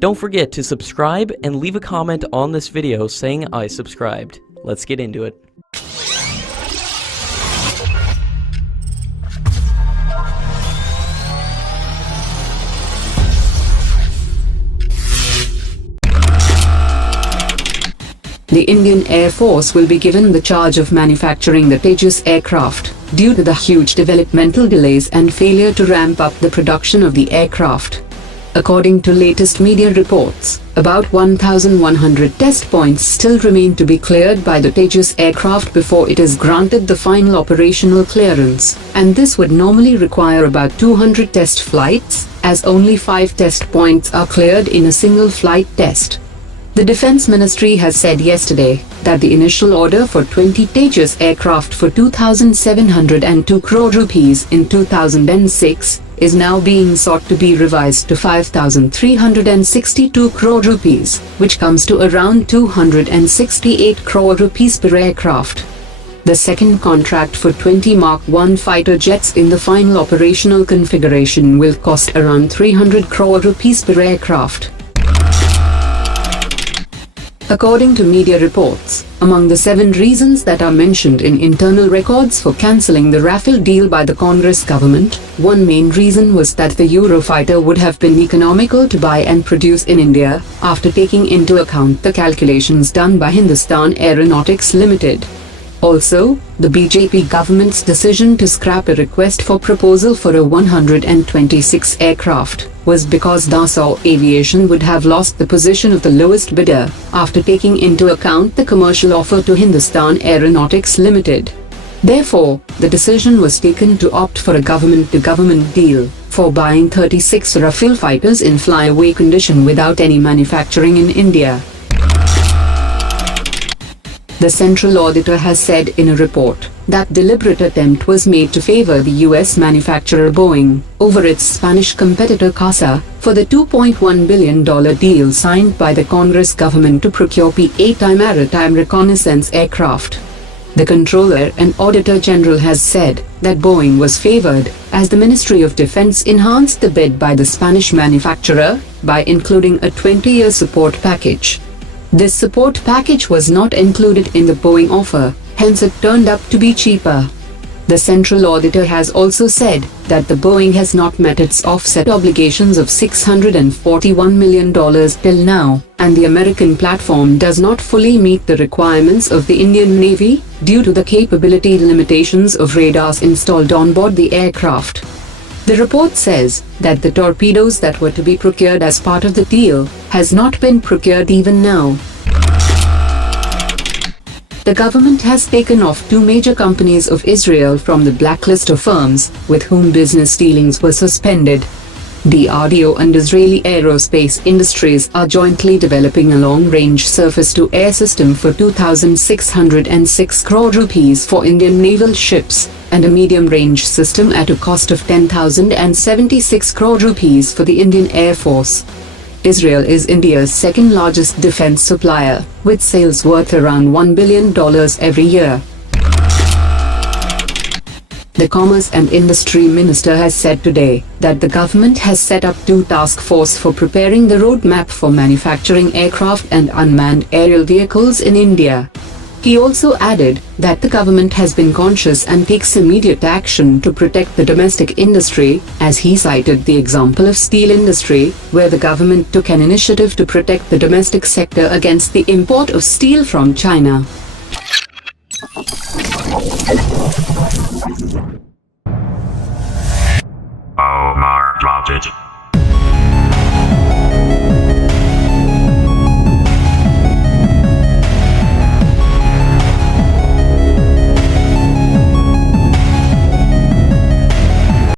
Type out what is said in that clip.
Don't forget to subscribe and leave a comment on this video saying I subscribed. Let's get into it. The Indian Air Force will be given the charge of manufacturing the Tejas aircraft, due to the huge developmental delays and failure to ramp up the production of the aircraft. According to latest media reports, about 1,100 test points still remain to be cleared by the Tejas aircraft before it is granted the final operational clearance, and this would normally require about 200 test flights, as only 5 test points are cleared in a single flight test. The Defense Ministry has said yesterday that the initial order for 20 Tejas aircraft for 2,702 crore rupees in 2006 is now being sought to be revised to 5,362 crore rupees, which comes to around 268 crore rupees per aircraft. The second contract for 20 Mark I fighter jets in the final operational configuration will cost around 300 crore rupees per aircraft. According to media reports, among the 7 reasons that are mentioned in internal records for cancelling the Rafale deal by the Congress government, one main reason was that the Eurofighter would have been economical to buy and produce in India, after taking into account the calculations done by Hindustan Aeronautics Limited. Also, the BJP government's decision to scrap a request for proposal for a 126 aircraft was because Dassault Aviation would have lost the position of the lowest bidder after taking into account the commercial offer to Hindustan Aeronautics Limited. Therefore, the decision was taken to opt for a government-to-government deal for buying 36 Rafale fighters in flyaway condition without any manufacturing in India. The central auditor has said in a report that deliberate attempt was made to favor the US manufacturer Boeing over its Spanish competitor CAG for the $2.1 billion deal signed by the Congress government to procure P-8I maritime reconnaissance aircraft. The Controller and Auditor General has said that Boeing was favored as the Ministry of Defense enhanced the bid by the Spanish manufacturer by including a 20-year support package. This support package was not included in the Boeing offer, hence it turned up to be cheaper. The central auditor has also said that the Boeing has not met its offset obligations of $641 million till now, and the American platform does not fully meet the requirements of the Indian Navy due to the capability limitations of radars installed on board the aircraft. The report says that the torpedoes that were to be procured as part of the deal has not been procured even now. The government has taken off 2 major companies of Israel from the blacklist of firms with whom business dealings were suspended. DRDO and Israeli Aerospace Industries are jointly developing a long-range surface-to-air system for 2,606 crore rupees for Indian naval ships, and a medium-range system at a cost of 10,076 crore rupees for the Indian Air Force. Israel is India's second-largest defense supplier, with sales worth around $1 billion every year. The Commerce and Industry Minister has said today that the government has set up 2 task forces for preparing the roadmap for manufacturing aircraft and unmanned aerial vehicles in India. He also added that the government has been conscious and takes immediate action to protect the domestic industry, as he cited the example of steel industry, where the government took an initiative to protect the domestic sector against the import of steel from China. Omar dropped it.